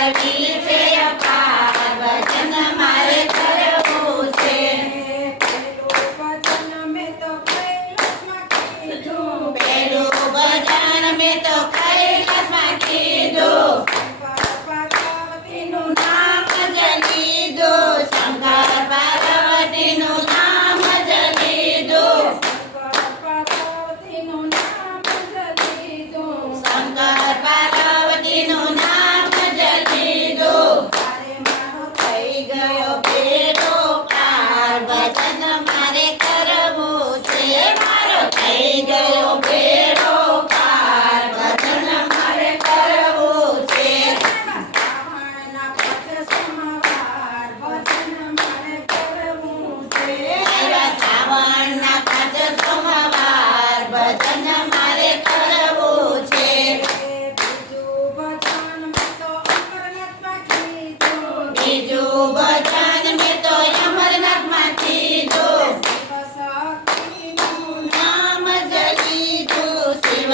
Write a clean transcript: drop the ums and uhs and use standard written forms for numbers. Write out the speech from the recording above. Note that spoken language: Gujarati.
કરવી છે અપાર ભજન મારે કરવું છે પેલું ભજન મેં તો કૈલાસમાં કીધું પાર્વતીનું નામ જ લીધું શંકર પાર્વતીનું નામ જ લીધું શંકર પાર્વતીનું નામ જ લીધું થઈ ગયો બેડો પાર ભજન મારે કરવું છે મારો થઈ ગયો બેડો પાર ભજન મારે કરવું છે આવ્યા શ્રાવણના 5 સોમવાર ભજન મારે કરવું છે બીજું ભજન મેં તો અમરનાથમાં કીધું નામ જ લીધું શિવ